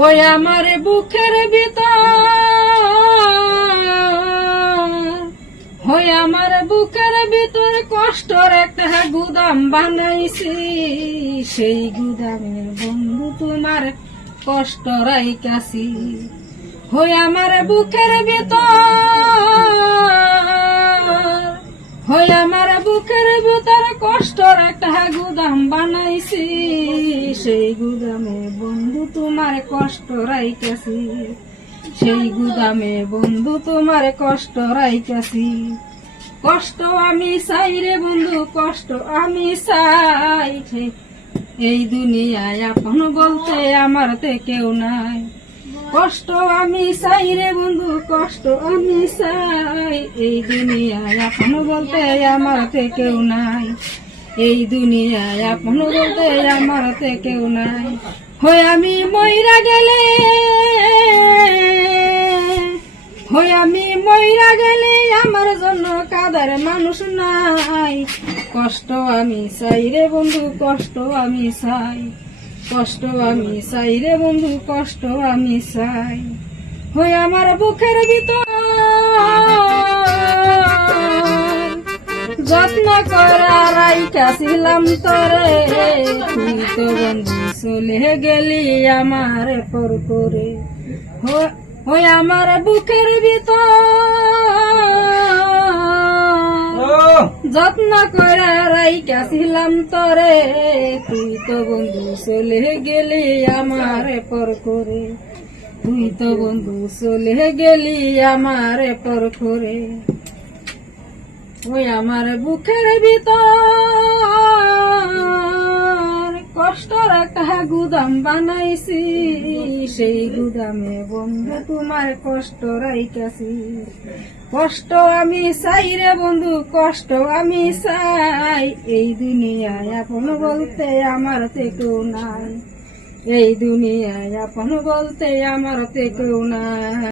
ওই আমার বুকের ভিতর, ওই আমার বুকের ভিতর কষ্টর একটা গুদাম বানাইছি। সেই গুদামের বন্ধু তোমার কষ্ট রাইকাছি। ওই আমার বুকের ভিতর, ওই আমার বুকের ভিতর কষ্টর একটা গুদাম বানাইছি। সেই গুদামে বন্ধু তোমার কষ্ট রাইকাছি। সেই গুদামে বন্ধু তোমার কষ্ট রাইকাছি। কষ্ট আমি চাই রে বন্ধু, কষ্ট আমি চাই। এই দুনিয়ায় আপন বলতে আমার তে কেউ নাই। কষ্ট আমি চাই রে বন্ধু, কষ্ট আমি চাই। এই দুনিয়ায় আপন বলতে আমার তে কেউ নাই। এই দুনিয়ায় আপন বলতে আমার তে কেউ নাই। হই আমি মইরা গেলে, হই আমি মইরা গেলে আমার জন্য কাদার মানুষ নাই। কষ্ট আমি চাই রে বন্ধু, কষ্ট আমি চাই। কষ্ট আমি চাই রে বন্ধু, কষ্ট আমি চাই। হই আমার বুকের ভিতর যত্ন করা রাইখাছিলাম তরে। তুই তো বন্ধু চলে গেলি আমার পর করে। ওই আমার বুকের ভিতর যত্ন করা রাইখাছিলাম তরে। তুই তো বন্ধু চলে গেলি আমার পর করে। তুই তো বন্ধু চলে গেলি আমার পর করে। ওই আমার বুকের ভিতর কষ্টর একটা গুদাম বানাইছি। সেই গুদামে বন্ধু তোমার কষ্ট রাইকাছি। কষ্ট আমি চাই রে বন্ধু, কষ্ট আমি চাই। এই দুনিয়ায় আপন বলতে আমার তে কেউ নাই। এই দুনিয়ায় আপন বলতে আমার তে কেউ নাই।